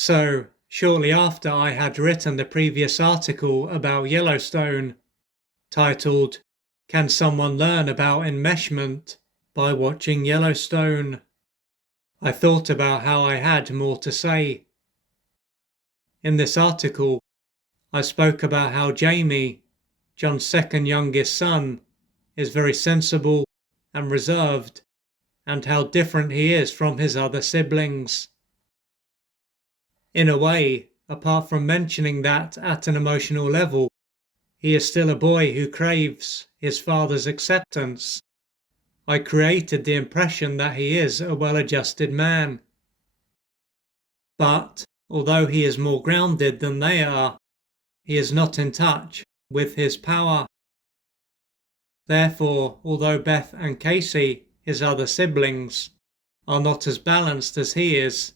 So, shortly after I had written the previous article about Yellowstone, titled, "Can Someone Learn About Enmeshment by Watching Yellowstone?" I thought about how I had more to say. In this article, I spoke about how Jamie, John's second youngest son, is very sensible and reserved, and how different he is from his other siblings. In a way, apart from mentioning that at an emotional level, he is still a boy who craves his father's acceptance, I created the impression that he is a well-adjusted man. But, although he is more grounded than they are, he is not in touch with his power. Therefore, although Beth and Casey, his other siblings, are not as balanced as he is,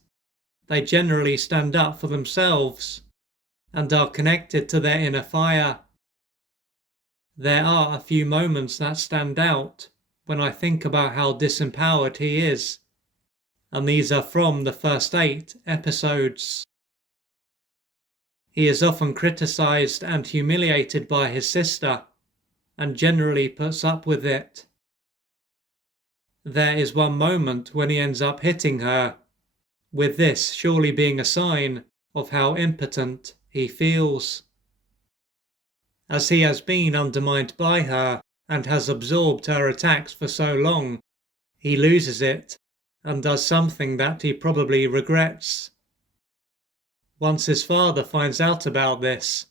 they generally stand up for themselves and are connected to their inner fire. There are a few moments that stand out when I think about how disempowered he is, and these are from the first 8 episodes. He is often criticized and humiliated by his sister, and generally puts up with it. There is one moment when he ends up hitting her, with this surely being a sign of how impotent he feels. As he has been undermined by her and has absorbed her attacks for so long, he loses it and does something that he probably regrets. Once his father finds out about this,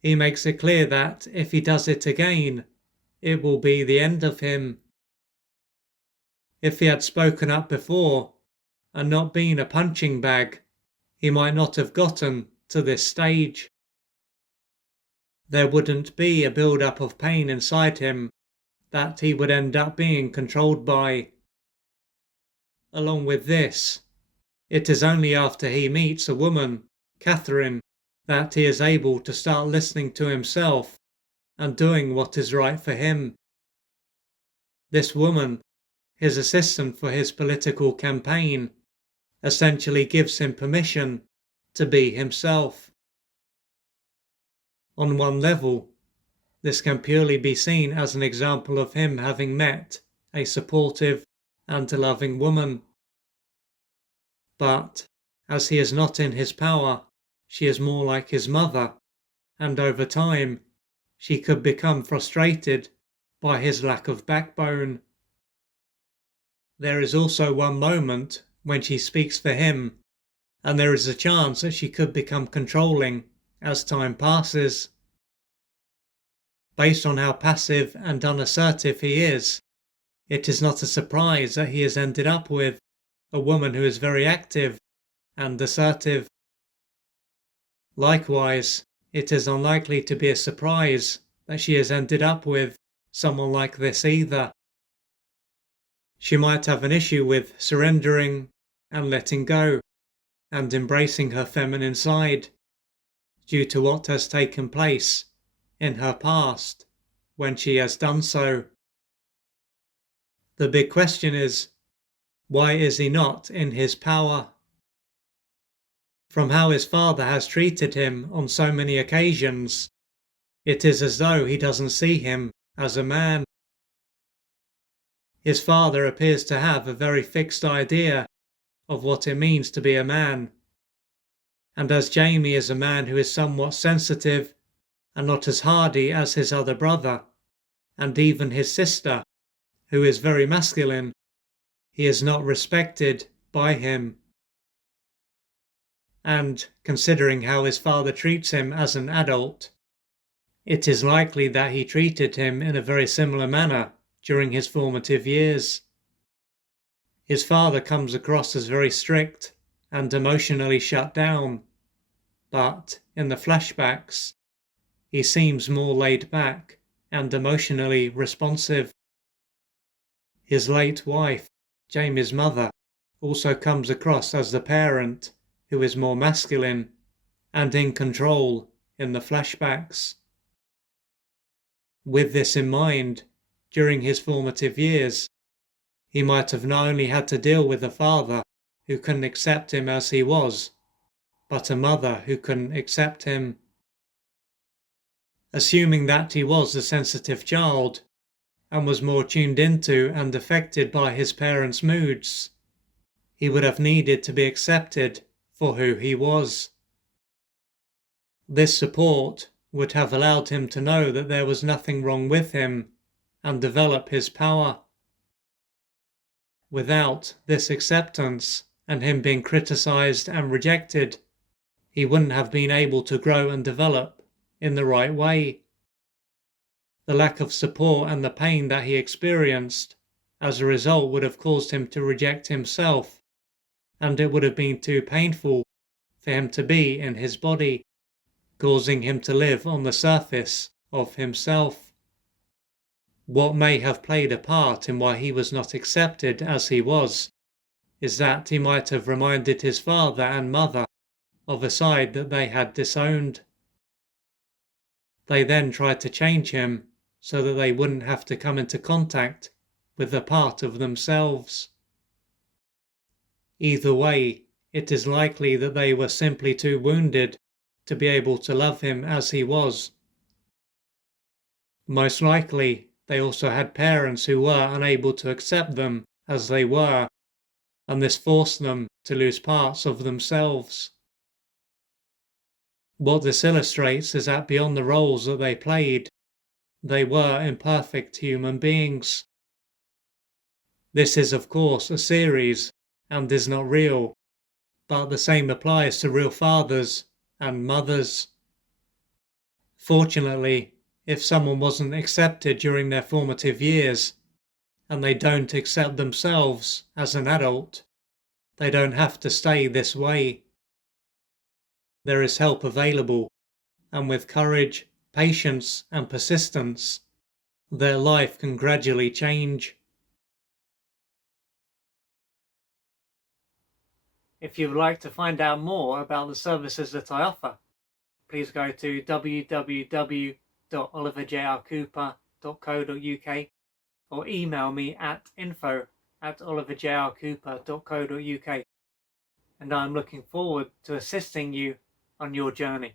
he makes it clear that if he does it again, it will be the end of him. If he had spoken up before and not been a punching bag, he might not have gotten to this stage. There wouldn't be a build-up of pain inside him that he would end up being controlled by. Along with this, it is only after he meets a woman, Catherine, that he is able to start listening to himself and doing what is right for him. This woman, his assistant for his political campaign, essentially gives him permission to be himself. On one level, this can purely be seen as an example of him having met a supportive and loving woman. But, as he is not in his power, she is more like his mother, and over time, she could become frustrated by his lack of backbone. There is also one moment when she speaks for him, and there is a chance that she could become controlling as time passes. Based on how passive and unassertive he is, it is not a surprise that he has ended up with a woman who is very active and assertive. Likewise, it is unlikely to be a surprise that she has ended up with someone like this either. She might have an issue with surrendering and letting go and embracing her feminine side due to what has taken place in her past when she has done so. The big question is, why is he not in his power? From how his father has treated him on so many occasions, it is as though he doesn't see him as a man. His father appears to have a very fixed idea of what it means to be a man. And as Jamie is a man who is somewhat sensitive and not as hardy as his other brother, and even his sister, who is very masculine, he is not respected by him. And, considering how his father treats him as an adult, it is likely that he treated him in a very similar manner during his formative years. His father comes across as very strict and emotionally shut down, but in the flashbacks, he seems more laid back and emotionally responsive. His late wife, Jamie's mother, also comes across as the parent who is more masculine and in control in the flashbacks. With this in mind, during his formative years, he might have not only had to deal with a father who couldn't accept him as he was, but a mother who couldn't accept him. Assuming that he was a sensitive child and was more tuned into and affected by his parents' moods, he would have needed to be accepted for who he was. This support would have allowed him to know that there was nothing wrong with him and develop his power. Without this acceptance and him being criticized and rejected, he wouldn't have been able to grow and develop in the right way. The lack of support and the pain that he experienced as a result would have caused him to reject himself, and it would have been too painful for him to be in his body, causing him to live on the surface of himself. What may have played a part in why he was not accepted as he was is that he might have reminded his father and mother of a side that they had disowned. They then tried to change him so that they wouldn't have to come into contact with a part of themselves. Either way, it is likely that they were simply too wounded to be able to love him as he was. Most likely, they also had parents who were unable to accept them as they were, and this forced them to lose parts of themselves. What this illustrates is that beyond the roles that they played, they were imperfect human beings. This is, of course, a series and is not real, but the same applies to real fathers and mothers. Fortunately, if someone wasn't accepted during their formative years, and they don't accept themselves as an adult, they don't have to stay this way. There is help available, and with courage, patience, and persistence, their life can gradually change. If you would like to find out more about the services that I offer, please go to www.oliverjrcooper.co.uk or email me at info@oliverjrcooper.co.uk, and I'm looking forward to assisting you on your journey.